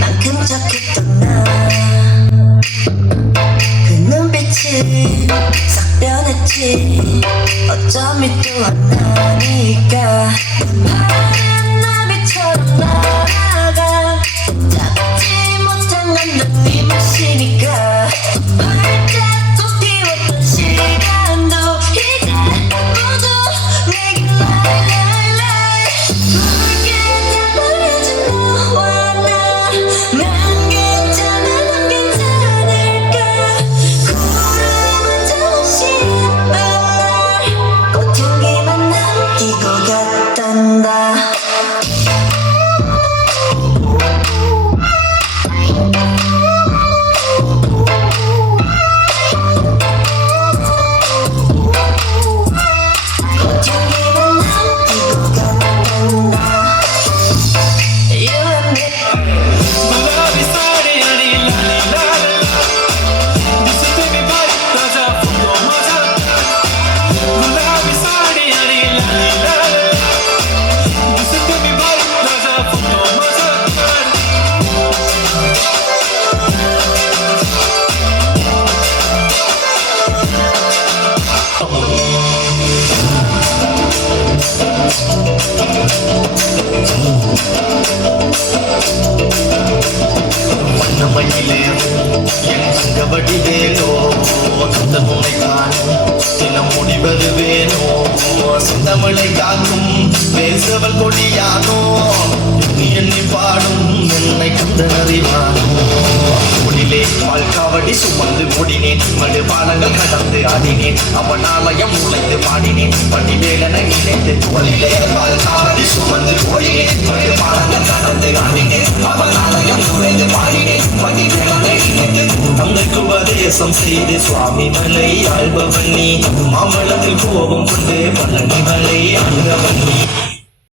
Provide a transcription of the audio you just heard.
만큼 착했던 나 그 눈빛이 싹 변했지 어쩜 또 안 나니까 파란 나비처럼 날아가 잡지 못한 건 네 몫이니까 활짝 꽃피웠던 시간도 이제 모두 내게 랄랄랄 붉게 타버려진 너와 나난 괜찮아 넌 괜찮을까 구름은 잠시 예쁜 날 꽃향기만 남기고 갔단다 வடிவேலோ சொந்த துணை காணும் தினம் முடிவதுவேனோ சொந்தமலை காக்கும் பேசவல் கொடியானோ எண்ணி பாடும் என்னை கந்த அறிவானோ குடிலே வாழ்காவடி சுமந்து ஓடினேன் மடு பாலங்கள் கடந்து ஆடினேன் அவன் ஆலயம் உழைந்து பாடினேன் வடிவேலனை நினைத்து குடிலே வாழ்காவடி சுமந்து ஓடினேன் மடு பாலங்கள் கடந்து ஆடினேன் அவன் ஆலயம் உழைந்து பாடினேன் வடிவேலனை நினைத்து தந்தைக்கு உபதேசம் செய்து சுவாமி மலை ஆள்பவன் நீ மாமலத்தில் கோபம் கொண்டு பழனி மலை ஆள்பவன் நீ